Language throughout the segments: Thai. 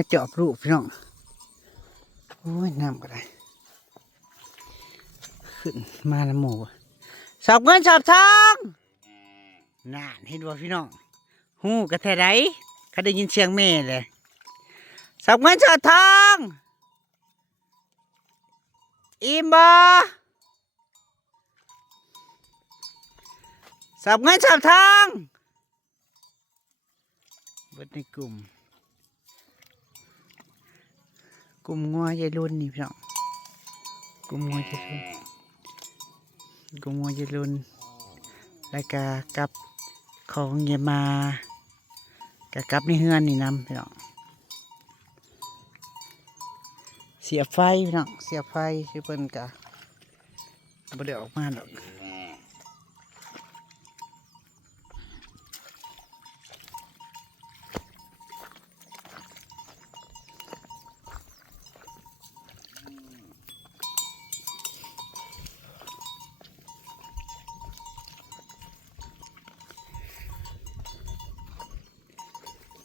มาเจอบรูพี่น้อง โอ้ยน้ำก็ได้ ขึ้นมาล้วหมูสอบเงินสอบทองน่านเห็นบ่พี่น้องหูกระแทไรเขาได้ยินเสียงแม่เลยสอบเงินสอบทองอิมบ่สอบเงินสอบทองเบิดในกลุ่ม กลุ่มงัวยายรุ่นนี่พี่น้องกลุ่มงัวยายรุ่นกลุ่มงัวยายรุ่นแล้วก็กับของเยมากับกับในเฮือนนี่นำพี่น้องเสียไฟพี่น้องเสียไฟชื่อเพิ่นกะบ่ได้ออกมาดอกงัวพวกนี้แหลมเสือกยาวสิเท่เฮ้ยเฮ้ยบอกเลยเว้ยเส้นนี้บริเสียบ ต่อของยายแหละ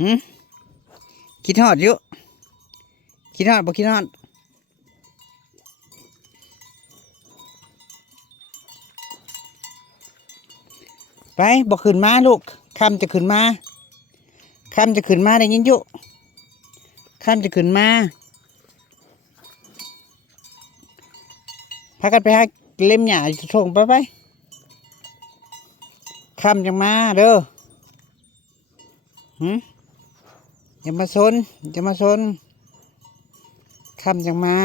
หึคิดฮอดอยู่คิดฮอดบ่คิดฮอดไปบ่ขึ้นมาลูกคำจะขึ้นมาคำจะขึ้นมาได้ยินอยู่คำจะขึ้นมาพากันไปหาเล่มหญ้าส่งไปไปคำจะมาเด้อหืม อย่ามาซนอย่ามาซนคำจะมา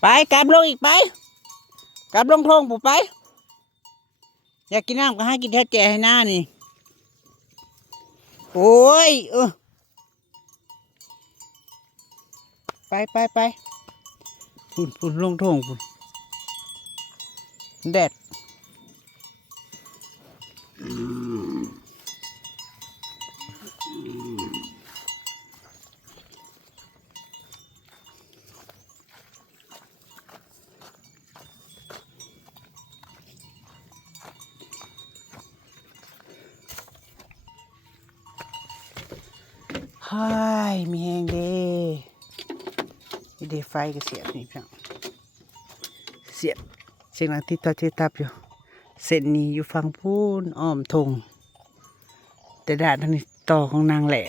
ไปกลับลงอีกไปกลับลงทงปุ๊ไป อยากกินน้ำก็ให้กินแท้แก่ให้หน้านี่ โอ้ยเออไปไปไปพุ่นพุ่นลงทงพุ่นแดด ไฮ้ยมีแหงเด้นี่เดไฟก็เสียบนี่พี่น้องเสียบเสียงหลังที่ต่อที่ตับอยู่ เส้นนี้อยู่ฝั่งพูนอ้อมทงแต่ดานทางนี้ต่อของนางแหล่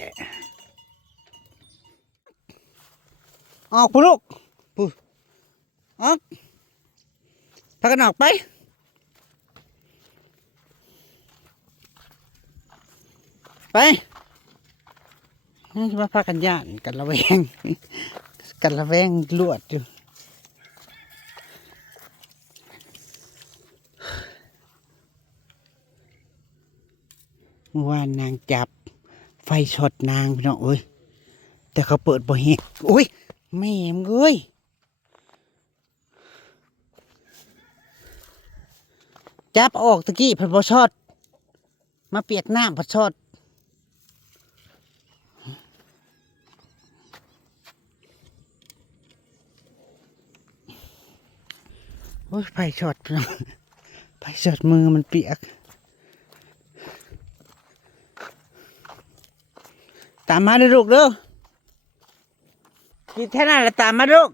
ออกพูลูกพูออกพากันออกไปไปนี่จะมาพากันย่านกันระแวง กันระแวงลวดอยู่ มื่อวานนางจับ ไฟช็อตนางพี่น้องเอ้ยแต่เขาเปิดบ่เห็นโอ้ยแม่มเอ้ยจับออกตะกี้เพันบ่ช็อตมาเปียกน้ำพัดช็อตโอ้ยไฟช็อตพี่น้องไฟช็อตมือมันเปียก ตามมาเด้อลูกเด้อกินแค่นั้นแหละตามมาลูก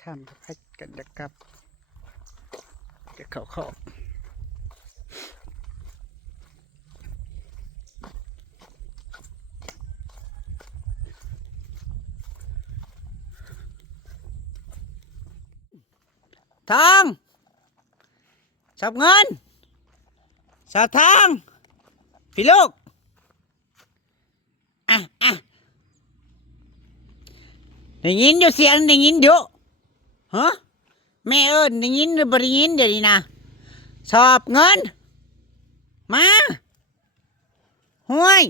ข้ามไปกันนะครับจะเข้าขอบทองสับเงินสับทองพี่ลูก อะอะ ได้ยินอยู่เสียงได้ยินอยู่ฮะแม่เอิ้นได้ยินหรือบ่ได้ยินเดี๋ยวนี้นะชอบเงิน มาห้วย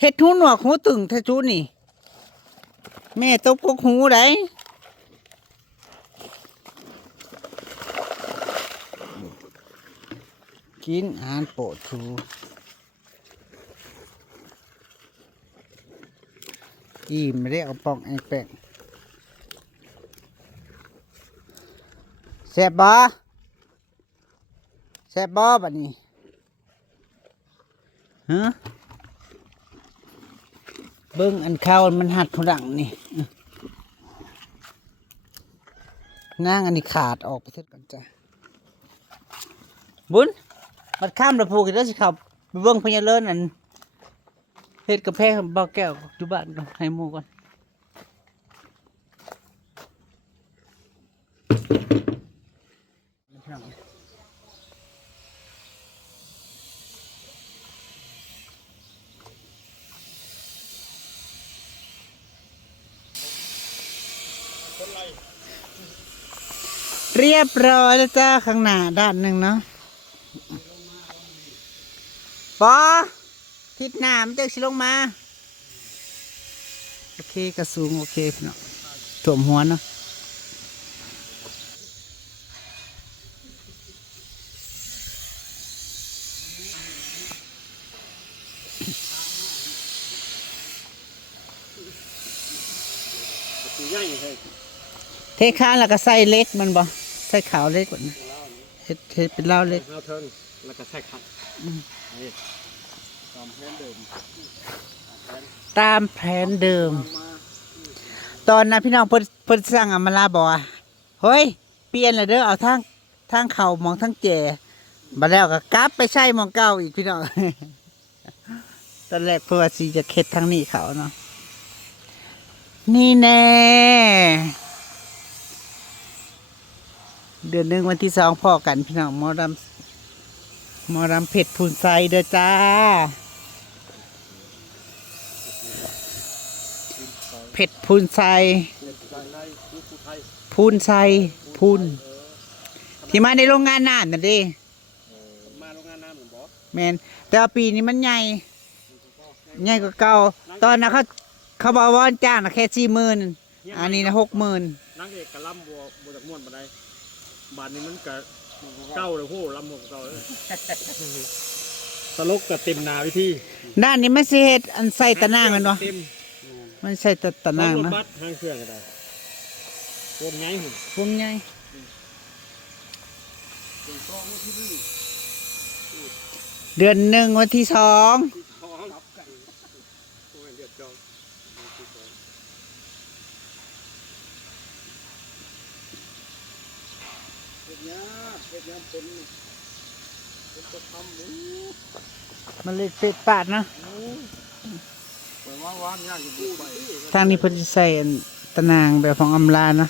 เฮ็ดหูหนวกหูตึงท้จูนี่ แม่ตบกกหูได้กินอาหารโปรดทู อิ่ไม่ได้เอาปองไอ้แป้งแซ่บบ่แซ่บบ่บัดนี้ฮะเบิ้งอันข้าวมันหัดทุดังนี่อื้อนางอันนี้ขาดออกไปเท่ากันจ้ะบุญมันข้ามระพูกันแล้วสิเขาไปเบิ้งพญาเลินอัน เฮ็ดกระแพงบ่าแก้วอยู่บ้านก่อนให้หมูก่อนเรียบร้อยแล้วจ้าข้างหน้าด้านหนึ่งเนาะปอ ทิศหน้ามันจะสิลงมา โอเคกระสูงโอเคเนาะถ่วมหัวเนาะเทค้านแล้วก็ใส่เล็กมันบ่ใส่ขาวเล็กกว่านะเฮ็ดเฮ็ดเป็นเหล้าเล็ก เอาเทิงแล้วก็ใส่ขัด ตามแผนเดิม ตอนนั้นพี่น้องเพิ่นเพิ่นสั่งอามาลาบอกว่าเฮ้ย เปลี่ยนเลยเด้อเอาทางทางเข่ามองทางแก่มาแล้วก็กลับไปใช้มองเก่าอีกพี่น้องตอนแรกเพื่อว่าสีจะเข็ดทางนี้เขาเนาะนี่แน่เดือนหนึ่งวันที่สองพ่อกันพี่น้องมอดำมอดำเผ็ดพูนไซเด้อจ้า เผ็ดพูนไซใส่ในผู้ผู้ไทยพูนไซพูนที่มาในโรงงานน่านน่ะเดิมาโรงงานน้ำเหมือนบอสแมนแต่ว่าปีนี้มันใหญ่ใหญ่กว่าเก่าตอนนั้นเขาเขาบอกว่าจ้างนะแค่สี่หมื่นอันนี้นะหกหมื่นนางเอกกะล่ำบัวบัวจากม่วนมาได้บาทนี้มันกะเก้าเลยโหล่ำหมดเก้าเลยตลกกับเต็มนาวิธีด้านนี้มันสิเฮ็ดอันใส่ตะนางแมันวะเต็ม มันใส่ตะตะนางรถนะบัสทางเครื่องก็ได้รวมไงหุ่นพวงใหญ่เดือนหนึ่งวันที่สองท้องโอ้ยเดือดจองมันเลยเป็ดปาดนะ ทางนี้เพิ่นจะใส่ตะนางแบบของอำลานะ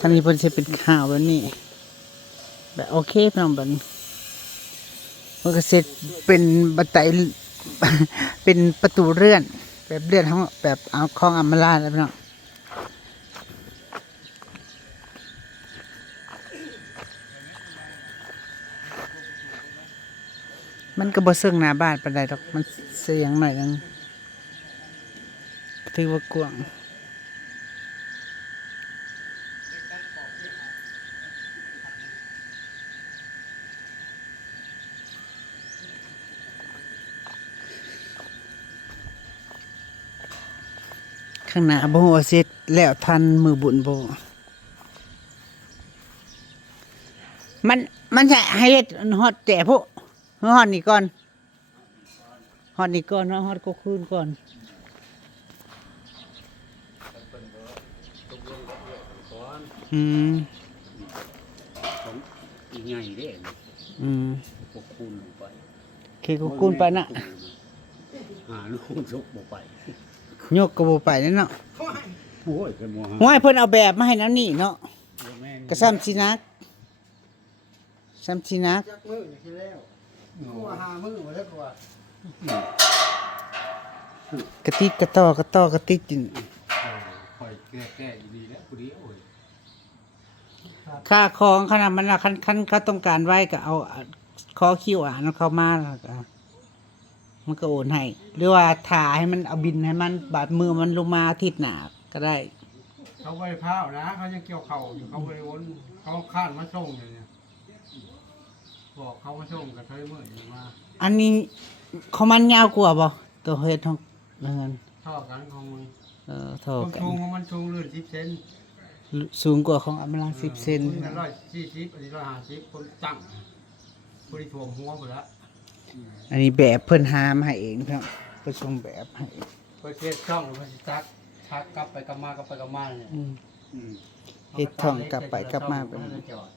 ทางนี้เพิ่นจะเป็นข้าวแบบนี้แบบโอเคพี่น้องบบนี้มันก็เสร็จเป็นบันไดเป็นประตูเลื่อน แบบเลื่อนของแบบเอาของอำลาแล้วพี่น้องมันก็บ่เสื่องหน้าบ้านปานใดดอกมันเสียงหน่อยนึง ถือว่ากว้างข้างหน้าบ่ฮู้ว่าเสร็จแล้วทันมือบุญบ่มันมันจะให้เฮ็ดฮอดแต่พวกฮอดนี่ก่อนฮอดนี่ก่อนเนาะฮอดก็คืนก่อน อืมใหญ่เด้อืมพวกคุณลงไปเคก็คูณไปนะหาลูกชกบ่ไปยกก็บ่ไปนั่นเนาะโอ้ยเป็นมัวห้วยเพิ่นเอาแบบมาให้แล้วนี่เนาะแม่กระซ้ำสินักซ้ำสินักจักมือที่แล้วกูหามือมาแล้วกูว่ากระติกกระต่อกระต่อกระติกจิน คอยแก้แก้อยู่ดีแล้วกูเดียวเว้ย ค่าของขนาดมันละคันคันเขาต้องการไว้ก็เอาขอคิวอ่านเขามาแล้วก็มันก็โอนให้หรือว่าถ่ายให้มันเอาบินให้มันบาดมือมันลงมาอาทิศหนาก็ได้ เขาบริพาวนะเขายังเกี่ยวเข่าอยู่เขาบริวนเขาคาดมาส่งอยู่เนี่ยบอกเขามาส่งกับเธอเมื่ออยู่มาอันนี้เขามันยาวกว่าบ่ตัวเฮ็ดทองเงินเท่ากันของมึงเออเท่าความกันชูงของมันชูงลื่นสิบเซน สูงกว่าของอเมริกาสิบเซนมึงร้อยสี่สิบอันนี้ร้อยห้าสิบคนจังบริถ่วมหัวหมดแล้วอันนี้แบบเพิ่นหามาให้เองครับเพิ่นส่งแบบให้เพื่อเทียบช่องเพื่อสิทักทักกลับไปกลับมากลับไปกลับมาเนี่ยอืมเฮ็ดช่องกลับไปกลับมาไปมันจะจอด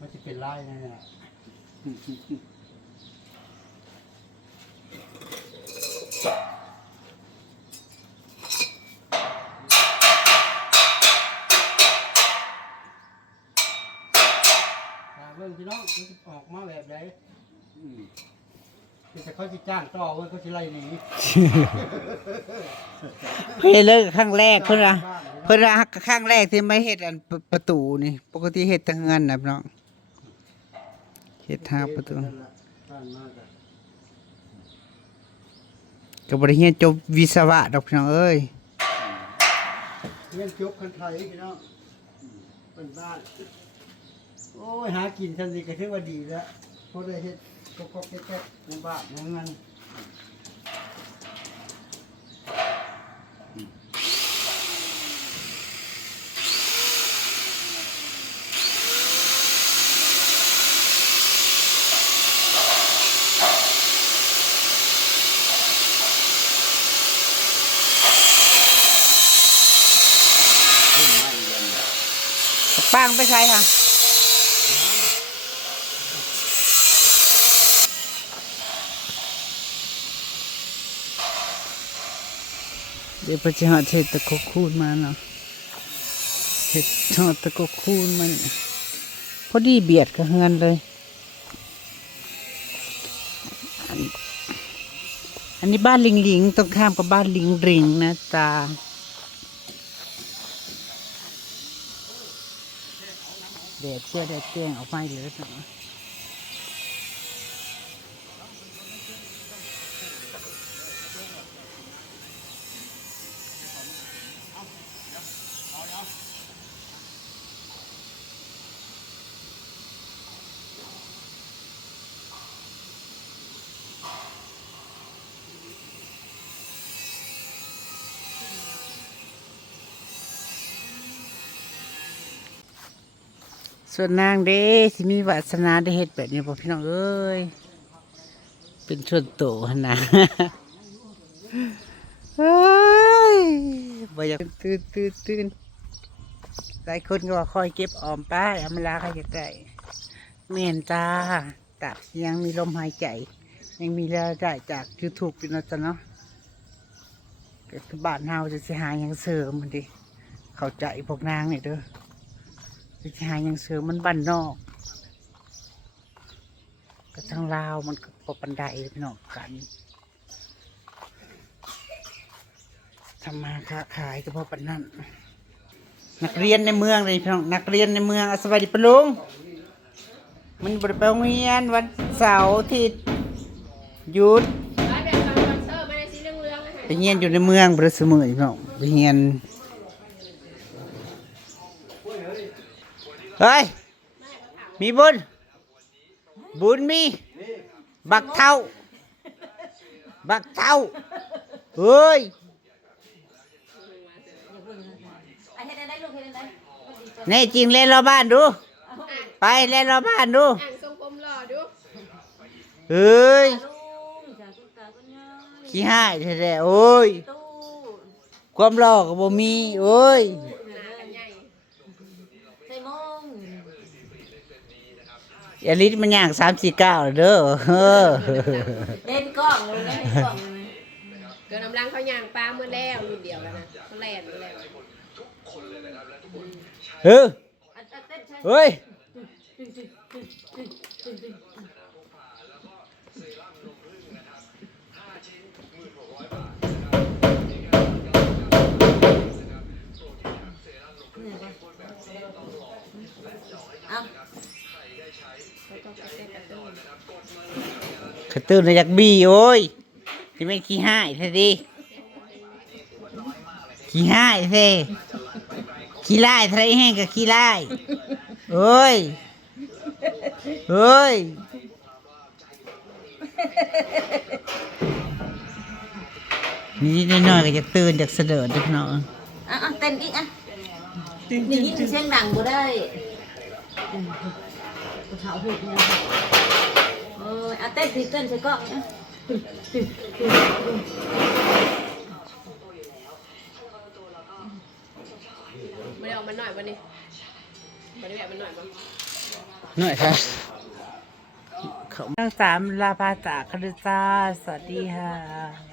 มันจะเป็นไล่นั่นแหละ เบิ่งพี่น้องมันจะออกมาแบบไหนแต่เขาจะจ้างต่อเว้ยเขาจะไล่หนีเพิ่นเลิกครั้งแรกเพิ่นว่าเพิ่นว่าครั้งแรกที่ไม่เฮ็ดอันปประตูนี่ ปกติเฮ็ดทางเงินนะพี่น้องเฮ็ดทางประตูก็บ่ได้เรียนจบวิศวะดอกพี่น้องเอ้ยเรียนจบคนไทยพี่น้องเป็นบ้าน โอ้ยหากินทันทีก็ถือว่าดีแล้วเพราะได้เฮ็ดก็ก็แก๊กๆในบ้านในเงินปังไปใช้ค่ะ เดี๋ยวพระเจ้าเทศตะกกคูนมาเนาะเห็ดทอตะกกคูนมันพอดีเบียดกับเฮือนเลย อันนี้บ้านลิงลิงตรงข้ามกับบ้านลิงริงนะตาแดดเสื้อแดดแจ้งออกมาอีแล้วนะ ส่วนนางเด้ที่มีวาสนาได้เฮ็ดแบบนี้พ่อพี่น้องเอ้ย เป็นส่วนโตนะเฮ้ยบ่อยากตื่นตื่นตื่นหลายคนก็ว่าคอยเก็บออมป้าอำลาใครจะได้เมนจ้าตับยังมีลมหายใจ ยังมีรายได้จาก YouTube อยู่นะจ้ะเนาะก็คือบ้านเฮาจะสิหาหยังเสริมมันดิ เข้าใจพวกนางนี่เด้อ จะสิหาหยังเสริมมันบ้านนอก ก็ทางลาวมันก็ปปันไดพี่น้องกันทำมาค้าขายก็เพราะปันนั่นนักเรียนในเมืองเลยพี่น้องนักเรียนในเมืองอะสวัสดีปะลุงมันบริไปโรงเรียนวันเสาร์อาที่หยุดร้านแบบสปอนเซอร์ไม่ได้สีเหลืองๆนะคะไปเรียนอยู่ในเมืองบริสมือพี่น้องไปเรียน เฮ้ย มีบุญ บุญมี บักเท่า บักเท่า เฮ้ยไอ้เฮ็ดได้ลูกเฮ็ดได้แน่จริงเล่นรอบบ้านดู ไปเล่นรอบบ้านดู อ่างทรงผมหล่อดูเฮ้ย ขี้ห้ายแท้ๆโอ้ย ความหลอกก็บ่มีโอ้ย หน้ากันใหญ่ ใส่โมง อย่าลิ้นมันย่างสามสี่เก้าเด้อเออเล่นกล้องเลยเล่นกล้องเลยเกิดกำลังเขาย่างปลาเมื่อแล้วรุ่นเดียวแล้วนะเขาแล่นมาแล้วเอออันอันเต้นใช่เฮ้ย เเอา แล้วก็กระเต้นกระเต้น ก ระตื้นเลยอยากบี้โอ้ยจะเป็นขี้ห้ายแท้ดิขี้ห้ายแท้ขี้ไล่ทะเลแห้งกับขี้ไล่โอ้ยโอ้ยนิดหน่อยๆก็จะตื่นจากเสด็จเด็กน้อยอะอะเต้นอีกอะนี่ยิ่งเสียงดังบ่ได้เขาหูเนี่ย อออะเต้นสิเต้นใส่กล้องอะไม่ได้ออกมาหน่อยวันนี้ไม่ได้แบบมันหน่อยมั้งหน่อยครับทั้งสามลาภาษาคริตาสวัสดีค่ะ